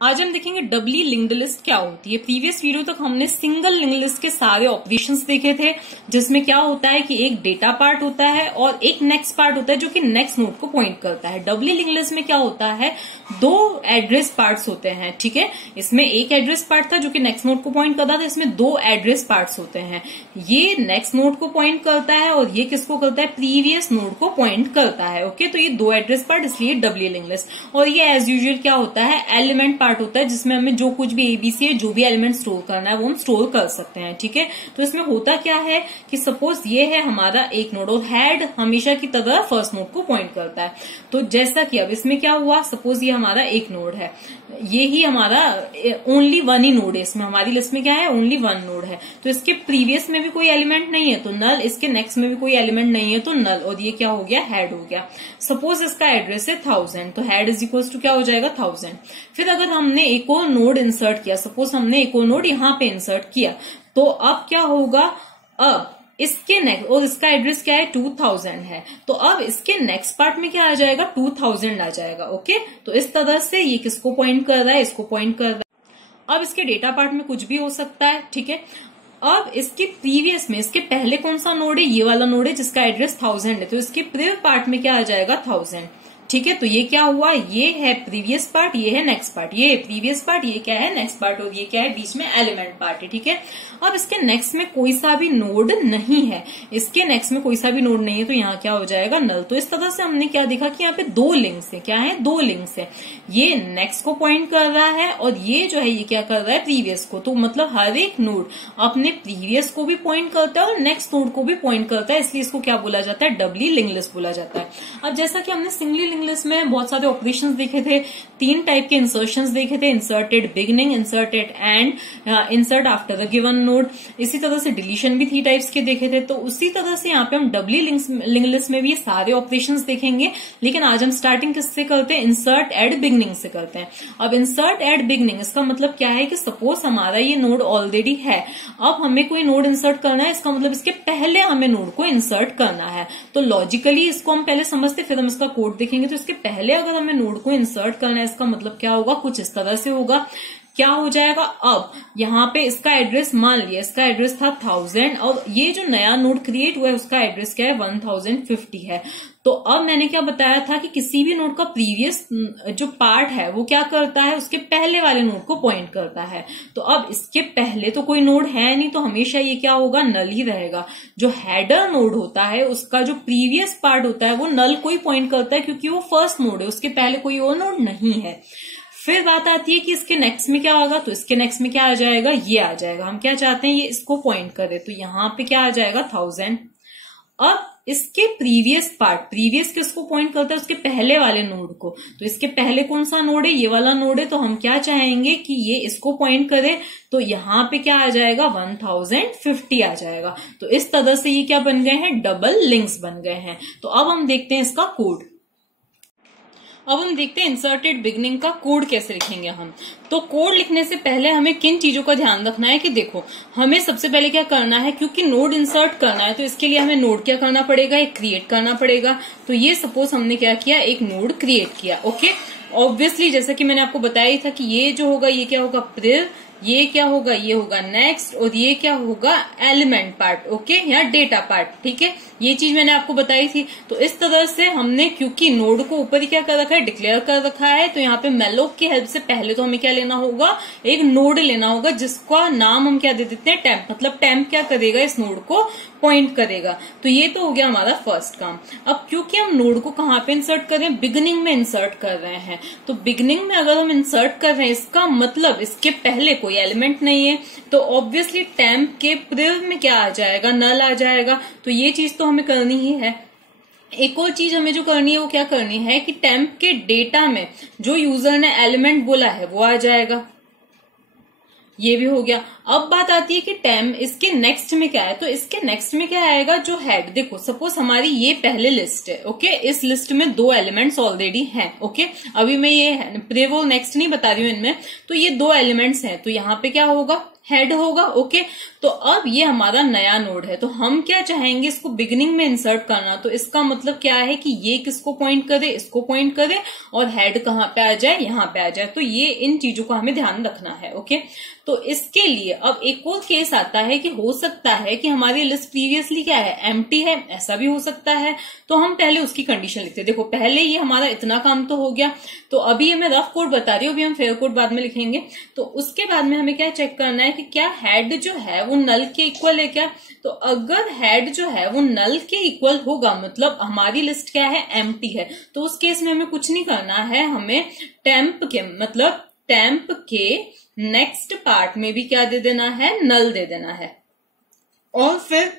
आज हम देखेंगे डबली लिंक्ड लिस्ट क्या होती है। प्रीवियस वीडियो तक हमने सिंगल लिंक्ड लिस्ट के सारे ऑपरेशंस देखे थे, जिसमें क्या होता है कि एक डेटा पार्ट होता है और एक नेक्स्ट पार्ट होता है जो कि नेक्स्ट नोड को पॉइंट करता है। डबली लिंक्ड लिस्ट में क्या होता है, दो एड्रेस पार्ट्स होते हैं, ठीक है। इसमें एक एड्रेस पार्ट था जो कि नेक्स्ट नोड को पॉइंट करता था, इसमें दो एड्रेस पार्ट्स होते हैं। ये नेक्स्ट नोड को पॉइंट करता है और ये किसको करता है, प्रीवियस नोड को पॉइंट करता है। ओके, तो ये दो एड्रेस पार्ट, इसलिए डबली लिंक्ड लिस्ट। और ये एज यूजुअल क्या होता है, एलिमेंट पार्ट होता है, जिसमें हमें जो कुछ भी एबीसी है, जो भी एलिमेंट स्टोर करना है वो हम स्टोर कर सकते हैं, ठीक है। तो इसमें होता क्या है कि सपोज ये है हमारा एक नोड और हेड हमेशा की तरह फर्स्ट नोड को पॉइंट करता है। तो जैसा कि अब इसमें क्या हुआ, सपोज ये हमारा एक नोड है, ये ही हमारा ओनली वन ही नोड है, इसमें हमारी लिस्ट में क्या है, ओनली वन नोड है। तो इसके प्रीवियस में भी कोई एलिमेंट नहीं है तो नल, इसके नेक्स्ट में भी कोई एलिमेंट नहीं है तो नल, और ये क्या हो गया, हेड हो गया। सपोज इसका एड्रेस है 1000, तो हेड इज इक्वल टू क्या हो जाएगा, 1000। फिर अगर हमने एक और नोड इंसर्ट किया, सपोज हमने एक और नोड यहाँ पे इंसर्ट किया, तो अब क्या होगा, अब इसके नेक्स्ट, और इसका एड्रेस क्या है, 2000 है, तो अब इसके नेक्स्ट पार्ट में क्या आ जाएगा, 2000 आ जाएगा। ओके, तो इस तरह से ये किसको पॉइंट कर रहा है, इसको पॉइंट कर रहा है। अब इसके डेटा पार्ट में कुछ भी हो सकता है, ठीक है। अब इसके प्रीवियस में, इसके पहले कौन सा नोड है, ये वाला नोड है जिसका एड्रेस 1000 है, तो इसके प्रीवियस पार्ट में क्या आ जाएगा, 1000, ठीक है। तो ये क्या हुआ, ये है प्रीवियस पार्ट, ये है नेक्स्ट पार्ट, ये है प्रीवियस पार्ट, ये क्या है, नेक्स्ट पार्ट, और ये क्या है, बीच में एलिमेंट पार्ट है, ठीक है। अब इसके नेक्स्ट में कोई सा भी नोड नहीं है, इसके नेक्स्ट में कोई सा भी नोड नहीं है, तो यहाँ क्या हो जाएगा, नल। तो इस तरह से हमने क्या देखा कि यहाँ पे दो लिंक्स है, क्या है, दो लिंक्स है। ये नेक्स्ट को पॉइंट कर रहा है और ये जो है ये क्या कर रहा है, प्रीवियस को। तो मतलब हर एक नोड अपने प्रीवियस को भी पॉइंट करता है और नेक्स्ट नोड को भी पॉइंट करता है, इसलिए इसको क्या बोला जाता है, डबली लिंक्ड लिस्ट बोला जाता है। अब जैसा कि हमने सिंगली लिंक्ड लिस्ट में बहुत सारे ऑपरेशंस देखे थे, तीन टाइप के इंसर्शंस देखे थे, inserted beginning, inserted and, insert after the given node. इसी तरह से डिलीशन भी 3 टाइप्स के देखे थे। तो उसी तरह से यहाँ पे हम डबली लिंक्ड लिस्ट में भी ये सारे ऑपरेशंस देखेंगे, लेकिन आज हम स्टार्टिंग किससे करते हैं, इंसर्ट एड बिगिनिंग से करते हैं। अब इंसर्ट एड बिगिनिंग, इसका मतलब क्या है कि सपोज हमारा ये नोड ऑलरेडी है, अब हमें कोई नोड इंसर्ट करना है, इसका मतलब इसके पहले हमें नोड को इंसर्ट करना है। तो लॉजिकली इसको हम पहले समझते, फिर हम इसका कोड देखेंगे। तो इसके पहले अगर हमें नोड को इंसर्ट करना है, इसका मतलब क्या होगा, कुछ इस तरह से होगा। क्या हो जाएगा, अब यहाँ पे इसका एड्रेस, मान लिया इसका एड्रेस था 1000 और ये जो नया नोड क्रिएट हुआ है उसका एड्रेस क्या है, 1050 है। तो अब मैंने क्या बताया था कि किसी भी नोड का प्रीवियस जो पार्ट है वो क्या करता है, उसके पहले वाले नोड को पॉइंट करता है। तो अब इसके पहले तो कोई नोड है नहीं, तो हमेशा ये क्या होगा, नल ही रहेगा। जो हेडर नोड होता है उसका जो प्रीवियस पार्ट होता है वो नल को ही पॉइंट करता है, क्योंकि वो फर्स्ट नोड है, उसके पहले कोई और नोड नहीं है। फिर बात आती है कि इसके नेक्स्ट में क्या होगा, तो इसके नेक्स्ट में क्या आ जाएगा, ये आ जाएगा। हम क्या चाहते हैं, ये इसको पॉइंट करे, तो यहाँ पे क्या आ जाएगा, 1000। अब इसके प्रीवियस पार्ट, प्रीवियस किसको पॉइंट करता है, उसके पहले वाले नोड को। तो इसके पहले कौन सा नोड है, ये वाला नोड है, तो हम क्या चाहेंगे कि ये इसको पॉइंट करे, तो यहाँ पे क्या आ जाएगा, 1050 आ जाएगा। तो इस तरह से ये क्या बन गए हैं, डबल लिंक्स बन गए हैं। तो अब हम देखते हैं इसका कोड। अब हम देखते हैं इंसर्टेड बिगिनिंग का कोड कैसे लिखेंगे हम। तो कोड लिखने से पहले हमें किन चीजों का ध्यान रखना है कि देखो, हमें सबसे पहले क्या करना है, क्योंकि नोड इंसर्ट करना है तो इसके लिए हमें नोड क्या करना पड़ेगा, एक क्रिएट करना पड़ेगा। तो ये सपोज हमने क्या किया, एक नोड क्रिएट किया। ओके, ऑब्वियसली जैसा कि मैंने आपको बताया ही था कि ये जो होगा ये क्या होगा, प्रिव, ये क्या होगा, ये होगा नेक्स्ट, और ये क्या होगा, एलिमेंट पार्ट। ओके, या डेटा पार्ट, ठीक है, ये चीज मैंने आपको बताई थी। तो इस तरह से हमने, क्योंकि नोड को ऊपर ही क्या कर रखा है, डिक्लेयर कर रखा है, तो यहाँ पे मेलोक की हेल्प से पहले तो हमें क्या लेना होगा, एक नोड लेना होगा, जिसका नाम हम क्या दे देते हैं, टेम्प। मतलब टेम्प क्या करेगा, इस नोड को पॉइंट करेगा। तो ये तो हो गया हमारा फर्स्ट काम। अब क्योंकि हम नोड को कहाँ पे इंसर्ट कर रहे हैं, बिगिनिंग में इंसर्ट कर रहे हैं, तो बिगिनिंग में अगर हम इंसर्ट कर रहे हैं, इसका मतलब इसके पहले कोई एलिमेंट नहीं है, तो ऑब्वियसली टेम्प के प्रिव में क्या आ जाएगा, नल आ जाएगा। तो ये चीज तो हमें करनी ही है। एक और चीज हमें जो करनी है वो क्या करनी है कि टेम्प के डेटा में जो यूजर ने एलिमेंट बोला है वो आ जाएगा। ये भी हो गया। अब बात आती है कि टेम्प इसके नेक्स्ट में क्या है, तो इसके नेक्स्ट में क्या आएगा, जो हेड। देखो सपोज हमारी ये पहले लिस्ट है, ओके, इस लिस्ट में 2 एलिमेंट्स ऑलरेडी हैं। ओके, अभी मैं ये प्रिव और नेक्स्ट नहीं बता रही हूँ इनमें, तो ये 2 एलिमेंट्स हैं, तो यहाँ पे क्या होगा, हेड होगा। ओके, तो अब ये हमारा नया नोड है, तो हम क्या चाहेंगे, इसको बिगिनिंग में इंसर्ट करना। तो इसका मतलब क्या है कि ये किसको पॉइंट करे, इसको पॉइंट करे, और हेड कहाँ पे आ जाए, यहाँ पे आ जाए। तो ये इन चीजों का हमें ध्यान रखना है। ओके, तो इसके लिए अब एक और केस आता है कि हो सकता है कि हमारी लिस्ट प्रीवियसली क्या है, एम्प्टी है, ऐसा भी हो सकता है। तो हम पहले उसकी कंडीशन लिखते हैं। देखो पहले ये हमारा इतना काम तो हो गया, तो अभी ये मैं रफ कोड बता रही हूँ, अभी हम फेयर कोड बाद में लिखेंगे। तो उसके बाद में हमें क्या चेक करना है कि क्या हेड जो है वो नल के इक्वल है क्या। तो अगर हेड जो है वो नल के इक्वल होगा, मतलब हमारी लिस्ट क्या है, एम्प्टी है, तो उस केस में हमें कुछ नहीं करना है, हमें टेम्प के मतलब टेम्प के नेक्स्ट पार्ट में भी क्या दे देना है, नल दे देना है, और फिर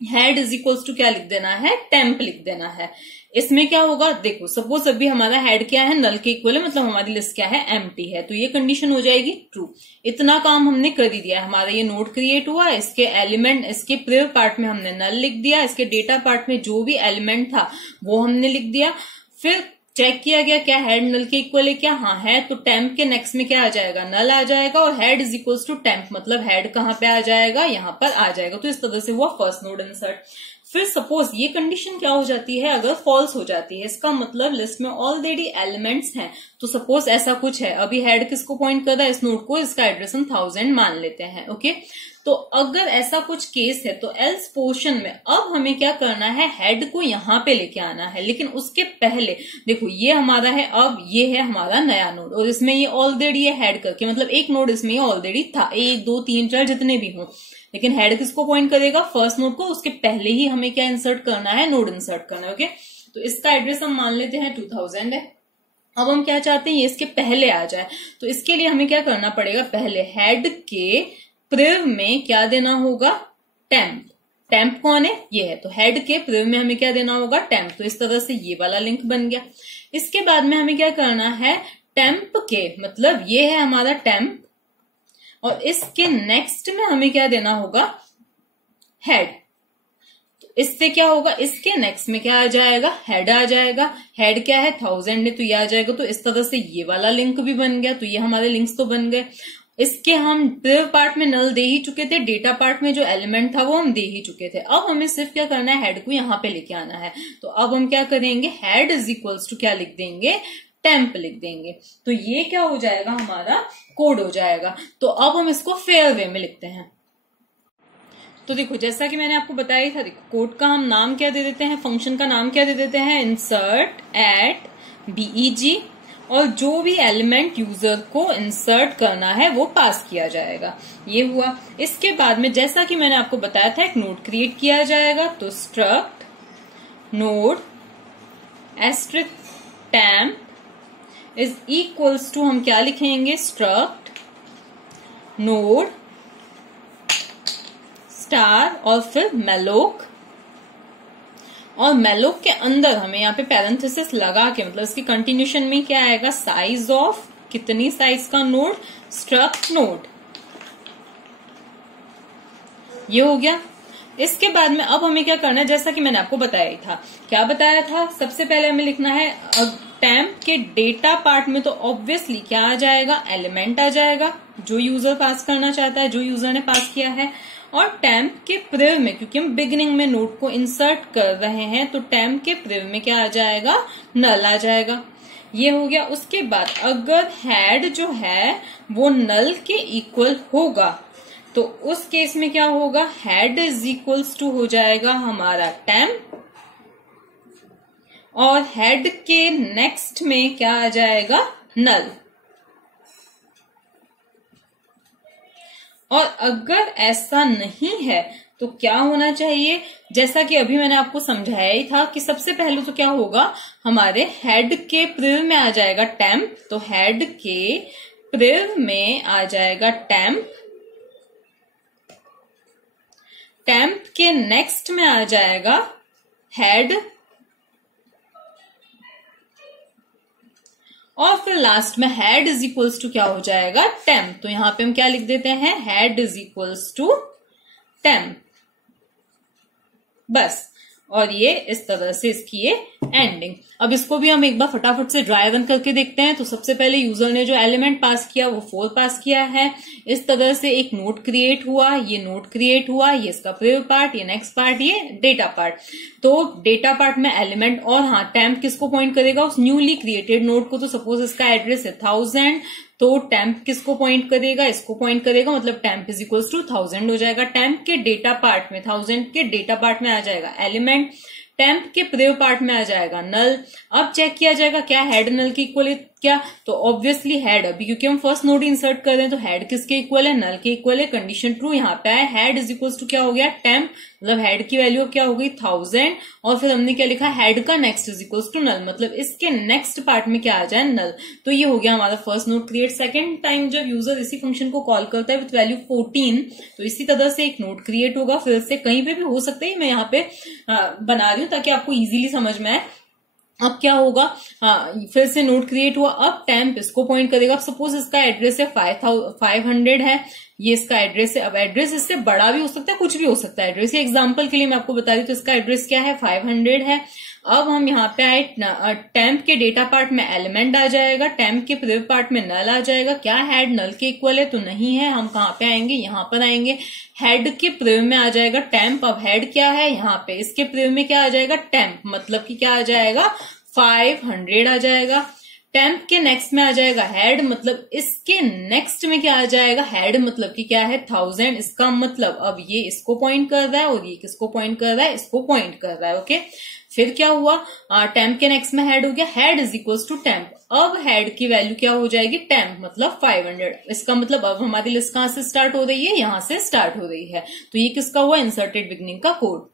हेड इज इक्वल्स टू क्या लिख देना है, टेम्प लिख देना है। इसमें क्या होगा, देखो सपोज अभी हमारा हेड क्या है, नल के इक्वल है, मतलब हमारी लिस्ट क्या है, एम्प्टी है, तो ये कंडीशन हो जाएगी ट्रू। इतना काम हमने कर ही दिया है, हमारा ये नोड क्रिएट हुआ, इसके एलिमेंट, इसके प्रिव पार्ट में हमने नल लिख दिया, इसके डेटा पार्ट में जो भी एलिमेंट था वो हमने लिख दिया। फिर चेक किया गया क्या हेड नल के इक्वल है क्या, हाँ है, तो टेम्प के नेक्स्ट में क्या आ जाएगा, नल आ जाएगा, और head is equals to temp, मतलब हेड कहाँ पे आ जाएगा, यहाँ पर आ जाएगा। तो इस तरह से हुआ फर्स्ट नोड इंसर्ट। फिर सपोज ये कंडीशन क्या हो जाती है, अगर फॉल्स हो जाती है, इसका मतलब लिस्ट में ऑलरेडी एलिमेंट्स हैं। तो सपोज ऐसा कुछ है, अभी हेड किसको पॉइंट कर रहा है, इस नोड को, इसका एड्रेस हम 1000 मान लेते हैं। ओके, तो अगर ऐसा कुछ केस है तो एल्स पोर्शन में अब हमें क्या करना है, हेड को यहाँ पे लेके आना है। लेकिन उसके पहले देखो ये हमारा है, अब ये है हमारा नया नोड, और इसमें ये ऑलरेडी है हेड करके, मतलब एक नोड इसमें ऑलरेडी था, 1 2 3 4 जितने भी हों, लेकिन हेड किसको पॉइंट करेगा, फर्स्ट नोड को, उसके पहले ही हमें क्या इंसर्ट करना है, नोड इंसर्ट करना है। ओके, तो इसका एड्रेस हम मान लेते हैं 2000 है। अब हम क्या चाहते हैं, ये इसके पहले आ जाए, तो इसके लिए हमें क्या करना पड़ेगा, पहले हेड के प्रिव में क्या देना होगा, टेम्प। टेम्प कौन है, ये है, तो हेड के प्रिव में हमें क्या देना होगा, टेम्प। तो इस तरह से ये वाला लिंक बन गया। इसके बाद में हमें क्या करना है, टेम्प के मतलब ये है हमारा टेम्प, और इसके नेक्स्ट में हमें क्या देना होगा, हेड। तो इससे क्या होगा, इसके नेक्स्ट में क्या आ जाएगा, हेड आ जाएगा। हेड क्या है, 1000 है, तो ये आ जाएगा। तो इस तरह से ये वाला लिंक भी बन गया। तो ये हमारे लिंक्स तो बन गए। इसके हम प्रिव पार्ट में नल दे ही चुके थे, डेटा पार्ट में जो एलिमेंट था वो हम दे ही चुके थे। अब हमें सिर्फ क्या करना है, हेड को यहाँ पे लेके आना है। तो अब हम क्या करेंगे, हेड इज इक्वल्स टू क्या लिख देंगे, टेम्प लिख देंगे। तो ये क्या हो जाएगा, हमारा कोड हो जाएगा। तो अब हम इसको फेयर वे में लिखते हैं। तो देखो जैसा कि मैंने आपको बताया था, देखो कोड का हम नाम क्या दे देते हैं, फंक्शन का नाम क्या दे देते हैं, इंसर्ट एट BEG, और जो भी एलिमेंट यूजर को इंसर्ट करना है वो पास किया जाएगा। ये हुआ। इसके बाद में जैसा कि मैंने आपको बताया था, एक नोड क्रिएट किया जाएगा। तो struct node asterisk temp is equals to, हम क्या लिखेंगे, स्ट्रक्ट नोड स्टार और फिर मेलोक, और मेलोक के अंदर हमें यहाँ पे पैरेंथेसिस लगा के, मतलब इसकी कंटिन्यूशन में क्या आएगा, साइज ऑफ, कितनी साइज का नोड, स्ट्रक्ट नोड। ये हो गया। इसके बाद में अब हमें क्या करना है, जैसा कि मैंने आपको बताया था, क्या बताया था, सबसे पहले हमें लिखना है टेम्प के डेटा पार्ट में, तो ऑब्वियसली क्या आ जाएगा, एलिमेंट आ जाएगा जो यूजर पास करना चाहता है, जो यूजर ने पास किया है। और टेम्प के प्रिव में, क्योंकि हम बिगिनिंग में नोड को इंसर्ट कर रहे हैं, तो टेम्प के प्रिव में क्या आ जाएगा, नल आ जाएगा। ये हो गया। उसके बाद अगर हेड जो है वो नल के इक्वल होगा, तो उस केस में क्या होगा, हेड इज इक्वल्स टू हो जाएगा हमारा टेम्प, और हेड के नेक्स्ट में क्या आ जाएगा, नल। और अगर ऐसा नहीं है तो क्या होना चाहिए, जैसा कि अभी मैंने आपको समझाया ही था कि सबसे पहले तो क्या होगा, हमारे हेड के प्रिव में आ जाएगा टेम्प, तो हेड के प्रिव में आ जाएगा टेम्प, टेम्प के नेक्स्ट में आ जाएगा हेड, और फिर लास्ट में हेड इज इक्वल्स टू क्या हो जाएगा, टेम्प। तो यहां पे हम क्या लिख देते हैं, head is equals to temp, बस। और ये इस तरह से इसकी ये एंडिंग। अब इसको भी हम एक बार फटाफट से ड्राई रन करके देखते हैं। तो सबसे पहले यूजर ने जो एलिमेंट पास किया वो 4 पास किया है। इस तरह से एक नोड क्रिएट हुआ, ये नोड क्रिएट हुआ, ये इसका प्रीव्यू पार्ट, ये नेक्स्ट पार्ट, ये डेटा पार्ट। तो डेटा पार्ट में एलिमेंट और हाँ टेम्प किसको पॉइंट करेगा, उस न्यूली क्रिएटेड नोड को। तो सपोज इसका एड्रेस है 1000, तो टेम्प किसको पॉइंट करेगा, इसको पॉइंट करेगा, मतलब टेम्प इज इक्वल्स टू 1000 हो जाएगा। टेम्प के डेटा पार्ट में 1000 के डेटा पार्ट में आ जाएगा एलिमेंट, टेम्प के प्रीव्यू पार्ट में आ जाएगा नल। अब चेक किया जाएगा क्या हेड नल के इक्वल है क्या, तो ऑब्वियसली हेड, अभी क्योंकि हम फर्स्ट नोड इंसर्ट कर रहे हैं तो हेड किसके इक्वल है, नल के इक्वल है। कंडीशन ट्रू यहाँ पे आए, हेड इज इक्वल टू क्या हो गया, टेम्प, मतलब हेड की वैल्यू क्या हो गई 1000, और फिर हमने क्या लिखा, हेड का next is equal to null, मतलब इसके नेक्स्ट पार्ट में क्या आ जाए, नल। तो ये हो गया हमारा first node create. Second time जब यूजर इसी फंक्शन को कॉल करता है विथ वैल्यू 14, तो इसी तरह से एक नोड क्रिएट होगा, फिर से कहीं पे भी हो सकता है, मैं यहाँ पे बना रही हूँ ताकि आपको इजीली समझ में आए। अब क्या होगा, फिर से नोड क्रिएट हुआ, अब टेम्प इसको पॉइंट करेगा। अब सपोज इसका एड्रेस है 500 है, ये इसका एड्रेस है। अब एड्रेस इससे बड़ा भी हो सकता है, कुछ भी हो सकता है एड्रेस, ये एग्जांपल के लिए मैं आपको बता रही हूँ। तो इसका एड्रेस क्या है, 500 है। अब हम यहाँ पे आए, टेम्प के डेटा पार्ट में एलिमेंट आ जाएगा, टेम्प के प्रीव्यू पार्ट में नल आ जाएगा। क्या हेड नल के इक्वल है, तो नहीं है। हम कहाँ पे आएंगे, यहाँ पर आएंगे, हेड के प्रीव्यू में आ जाएगा टेम्प। अब हेड क्या है यहाँ पे, इसके प्रीव्यू में क्या आ जाएगा, टेम्प, मतलब कि क्या आ जाएगा, 500 आ जाएगा। टेम्प के नेक्स्ट में आ जाएगा हेड, मतलब इसके नेक्स्ट में क्या आ जाएगा, हेड, मतलब कि क्या है 1000। इसका मतलब अब ये इसको पॉइंट कर रहा है और ये किसको पॉइंट कर रहा है, इसको पॉइंट कर रहा है। ओके, फिर क्या हुआ, टेम्प के नेक्स्ट में हेड हो गया, head is equal to temp. अब हेड की वैल्यू क्या हो जाएगी, टेम्प, मतलब 500। इसका मतलब अब हमारी लिस्ट कहां से स्टार्ट हो रही है, यहां से स्टार्ट हो रही है। तो ये किसका हुआ, इंसर्टेड बिगनिंग का कोड।